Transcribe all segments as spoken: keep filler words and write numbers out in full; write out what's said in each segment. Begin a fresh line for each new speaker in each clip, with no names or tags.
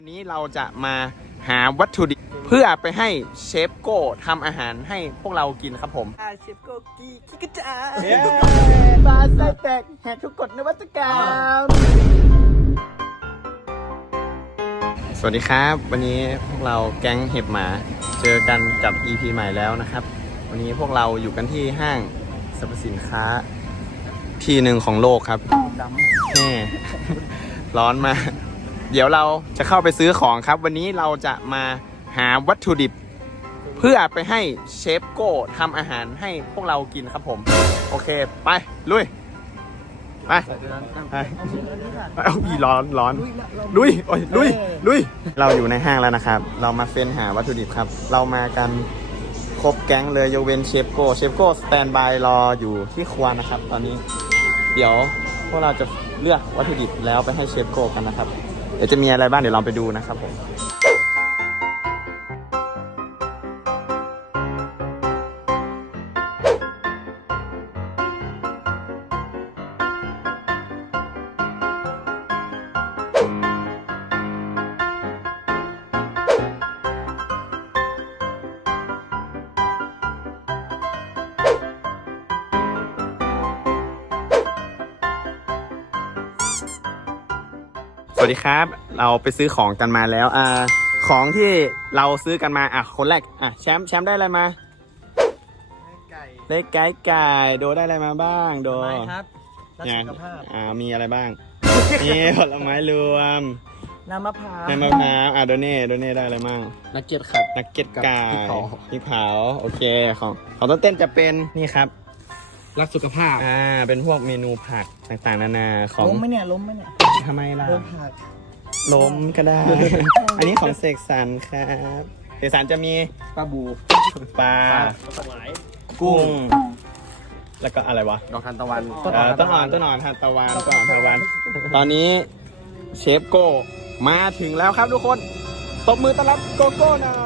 วันนี้เราจะมาหาวัตถุดิบเพื่อไปให้เชฟโก้ทำอาหารให้พวกเรากินครับผมเชฟโก้กีคิกจ้าปลาไส้แตกแหกทุกกฎนวัตกรรมสวัสดีครับวันนี้พวกเราแก๊งเห็บหมาเจอกันกับ อี พี ใหม่แล้วนะครับวันนี้พวกเราอยู่กันที่ห้างสรรพสินค้าที่หนึ่งของโลกครับแน่ร้อนมากเดี๋ยวเราจะเข้าไปซื้อของครับวันนี้เราจะมาหาวัตถุดิบเพื่อไปให้เชฟโก้ทำอาหารให้พวกเรากินครับผมโอเคไปลุยไปไปเอาอีร้อนร้อนลุยโอ้ยลุยลุยเราอยู่ในห้างแล้วนะครับเรามาเฟ้นหาวัตถุดิบครับเรามากันครบแก๊งเลยยกเว้นเชฟโก้เชฟโก้สแตนบายรออยู่ที่ครัวนะครับตอนนี้เดี๋ยวพวกเราจะเลือกวัตถุดิบแล้วไปให้เชฟโก้กันนะครับเดี๋ยวจะมีอะไรบ้างเดี๋ยวเราไปดูนะครับผมสวัสดีครับเราไปซื้อของกันมาแล้วอ่าของที่เราซื้อกันมาอ่ะคนแรกอ่ะแชมป์แชมป์ได้อะไรมาเลขไก่ไก่โดได้อะไรมาบ้างโด
ครับ
เนี่ยอ่ามีอะไรบ้างนี่ผลไม้รวม
น้ำมะพร้าว
น้ำมะพร้าวอ่ะโดเน่โดเน่ได้อะไรบ้าง
นักเก็ตครับ
นักเก็ตไก่พริกเผาโอเคของของต้นเต้นจะเป็นนี่ครับ
รักสุขภาพ
อ่าเป็นพวกเมนูผักต่างๆนานาของ
ล้มไหมเนี่ยล้มไหมเนี่ย
ทำไมล่ะ
ล้มผัก
ล้มก็ได้ อันนี้ของเสกสรรครับเสกสรรจะมี
ปลาบู
ปลากุ้งแล้วก็อะไรวะ
ดอกทานตะวัน
ต้นอ่อนต้นอ่อนต้นอ่อนทานตะวันต้นอ่อนทานตะวันตอนนี้เชฟโก้มาถึงแล้วครับทุกคนตบมือต้อนรับโกโก้หน่อย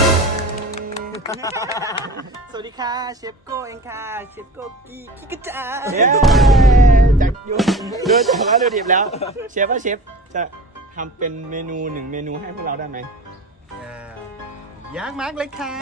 สวัสดีค่ะเชฟโก้เองค่ะเชฟโก้กีคิกจ้า
จากยูดูจากวัตถุดิบแล้วเชฟว่าเชฟจะทำเป็นเมนูหนึ่งเมนูให้พวกเราได้ไหม
ยากมากเลยค่ะ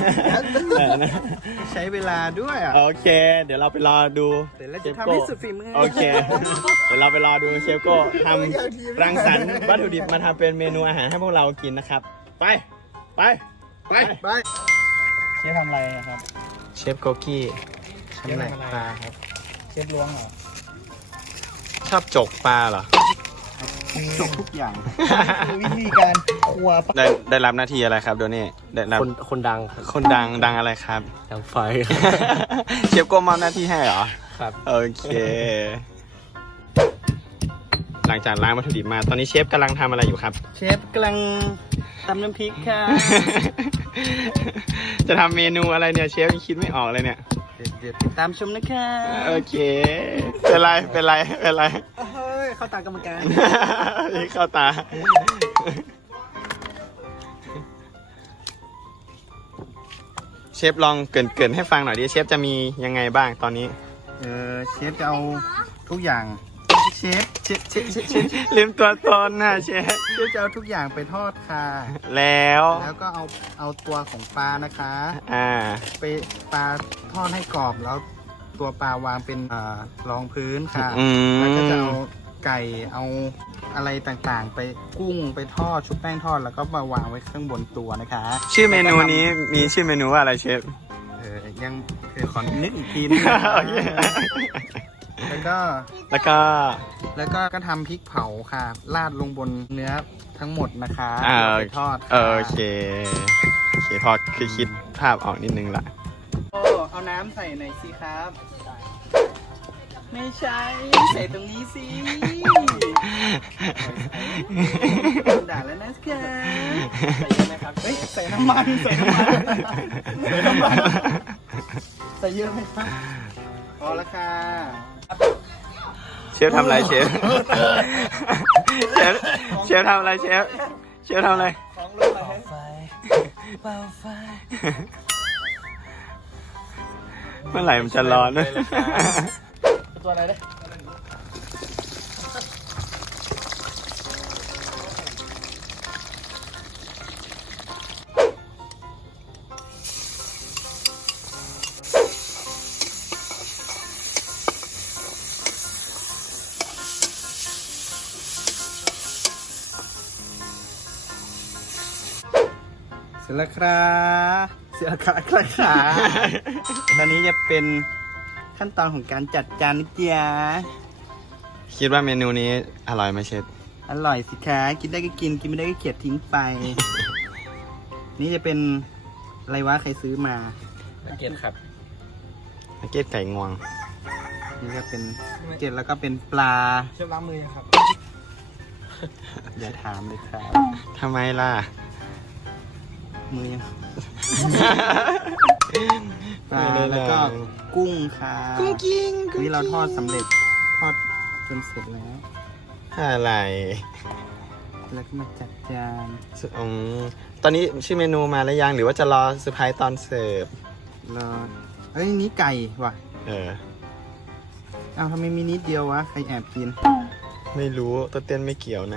ใช้เวลาด้วยอ่ะ
โอเคเดี๋ยวเราไปรอดู
แต่เราจะทำให้สุดฝีมือ
โอเคเดี๋ยวเราไปรอดูเชฟโก้ทำรังสรรค์วัตถุดิบมาทำเป็นเมนูอาหารให้พวกเรากินนะครับไปไปไป
ไปเชฟทำอะไรครับ
เชฟโกกี้
ทำอะไรปลาครับเชฟล้วงเหรอ
ชอบจกปลาเหรอ
จกทุกอย่างวิธีการครัว
ได้ได้รับหน้าที่อะไรครับโดนี่ได้รับ
คนคนดัง
คนดังดังอะไรครับ
ดังไฟ
เชฟโก้มอบหน้าที่ให้เหรอ
ครับ
โอเคหลังจากล้างวัตถุดิบมาตอนนี้เชฟกำลังทำอะไรอยู่ครับ
เชฟกำลังทำน้ำพริกค่ะ
จะทำเมนูอะไรเนี่ยเชฟยังคิดไม่ออกเลยเนี่ย
เดี๋ยวติดตามชมนะคะ
โอเคเป็นไรเป็นไรเป็นไร
เฮ้ยเข้าตากรรมการ
นี่เข้าตาเชฟลองเกริ่นๆให้ฟังหน่อยดิเชฟจะมียังไงบ้างตอนนี้
เออเชฟจะเอาทุกอย่างเชฟเชฟเชฟเชฟ
ลืมตัวตนนะเชฟ
เชฟจะเอาทุกอย่างไปทอดค่ะ
แล้ว
แล้วก็เอาเอาตัวของปลานะคะ
อ่า
ไปปลาทอดให้กรอบแล้วตัวปลาวางเป็นอ่ารองพื้นค่ะแล้วก็จะเอาไก่เอาอะไรต่างๆไปกุ้งไปทอดชุบแป้งทอดแล้วก็มาวางไว้ข้างบนตัวนะคะ
ชื่อเมนูนี้มีชื่อเมนูว่าอะไรเชฟ
เออยังเออขอนึกอีกทีนึงแล้วก็
แล้วก็
แล้วก็ก็ทำพริกเผาค่ะราดลงบนเนื้อทั้งหมดนะคะไปทอด
โอเคโอเคพอคือคิดภาพออกนิดนึงละ
โอ้เอาน้ำใส่หน่อยสิครับไม่ใช่ใส่ตรงนี้สิด่าแล้วนะคะใส่เยอะไหมครับเฮ้ยใส่น้ำมันใส่น้ำมันใส่น้ำมันใส่เยอะไหมครับพอแล้วค่ะ
เชฟทำอะไรเชฟเชฟเชฟทำอะไรเชฟเชฟทำอะไร
ของลงมาให้ไฟเป่าไฟ
เมื่อไหร่มันจะร้อน
ตัวอะไรได้
เ
เสร็จแล้วครับเสร็จแล้วครับครับตอนนี้จะเป็นขั้นตอนของการจัดจานนะจ๊ะ
คิดว่าเมนูนี้อร่อยไหมเชฟ
อร่อยสิคะกินได้ก็กินกินไม่ได้ก็เขียดทิ้งไป นี่จะเป็นอะไรวะใครซื้อมา
เกียรติครับ
นักเก็ตไก่งวง
นี่ก็เป็นเกล็ดแล้วก็เป็นปลา
เชฟล้างมือครับ
อย่าถามเลยครับ
ทำไมล่ะ
มือยัง ปลาแล้วก็กุ้งค่ะ
กุ้งกิ้งกุ้ง
นี่เราทอดสำเร็จทอดจนเสร็จแล้ว
อะไร
แล้วก็มาจัดจาน
อืมตอนนี้ชื่อเมนูมาแล้วยังหรือว่าจะรอเซอร์ไพรส์ตอนเสิร์ฟ
รอเอ้ยนี่ไก่ว่ะ
เออ
เอ้าทำไมมีนิดเดียววะใครแอบกิน
ไม่รู้ตัวเต้นไม่เกี่ยวนะ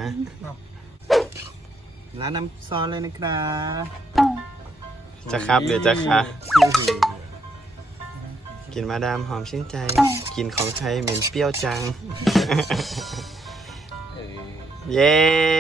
ร้านน้ำซอสเลยนะครับ
จะครับหรือจะคะ กินมาดามหอมชื่นใจ กินของไทยเหม็นเปรี้ยวจัง เย้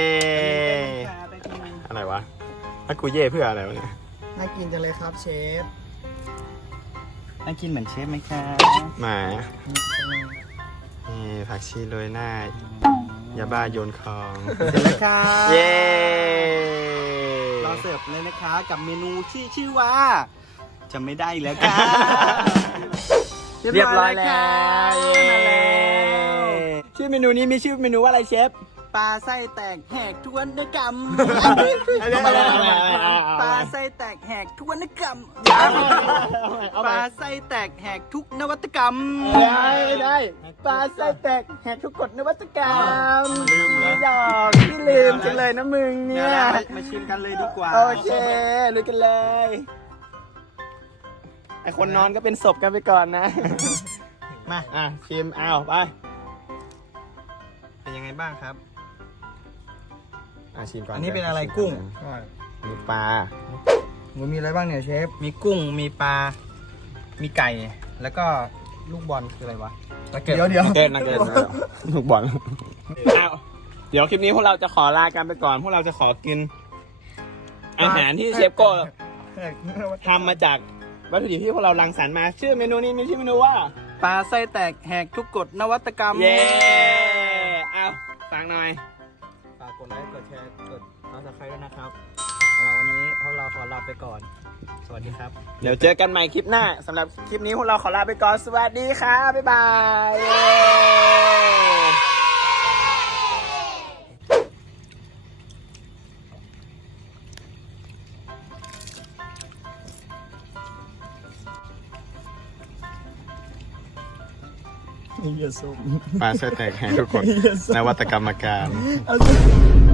อะไรวะถ้ากูเย่เพื่ออะไรวะเนี่ย
น่ากินจังเลยครับเชฟน่ากินเหมือนเชฟไหมครับ
หมานี่ผักชีโรยหน้า ยาบ้าโยนคลอง
เสร็จแล้วครับ
เย้
รอเสิร์ฟเลยนะคะกับเมนูที่ชื่อว่าจะไม่ได้อีกแล้วครับ
เรียบร้อยแล้ว
มาแล้ว
ชื่อเมนูนี้มีชื่อเมนูว่าอะไรเชฟ
ปลาไส้แตกแหกทวนกรรม
เอามาเลยเอามาเลยเอามาเลย
ปลาไส้แตกแหกทวนกรรม
เอา
ป
ไป
ลาไส้แตกแหกทุกนวัตกรรม
ได้ได้ปลาไส้แตกแหกทุกกฎนวัตกรรม
ลืมเหรอ
หยอกพี่ลืมจังเลยนะมึง
เนี่
เนี่ย ย
มาชิมกันเลยดีกว่า
โอเคลุยกันเลยไอคนนอนก็เป็นศพกันไปก่อนนะ
มา
อ่ะชิมเอาไป
เป็นยังไงบ้างครับ
อ่ะชิมก่อน
อันนี้เป็นอะไรกุ้ง
มีปลา
มันมีอะไรบ้างเนี่ยเชฟ มีกุ้ง มีปลา มีไก่ แล้วก็ลูกบอลคืออะไรวะ เดี๋ยวเดี๋ยว
เกินนะเกินถูกบอลเอาเดี๋ยวคลิปนี้พวกเราจะขอลากันไปก่อน พวกเราจะขอกิน อาหารที่เชฟโก้ทำมาจากวัตถุดิบที่พวกเรารังสรรค์มา ชื่อเมนูนี้มีชื่อเมนูว่า
ปลาไส้แตกแหกทุกกฎนวัตกรรม
เย้เอาฟังหน่อย
ฝากกดไลค์ กดแชร์ กดซับสไครต์ด้วยนะครับสำหรับวันนี้พวกเราขอลาไปก่อน สวัสดีครับ
เดี๋ยวเจอกันใหม่คลิปหน้าสำหรับคลิปนี้พวกเราขอลาไปก่อน สวัสดีครับ บ๊ายบายเย้ปลาไส้แตกแห่งทุกคนนวัตกรรมการ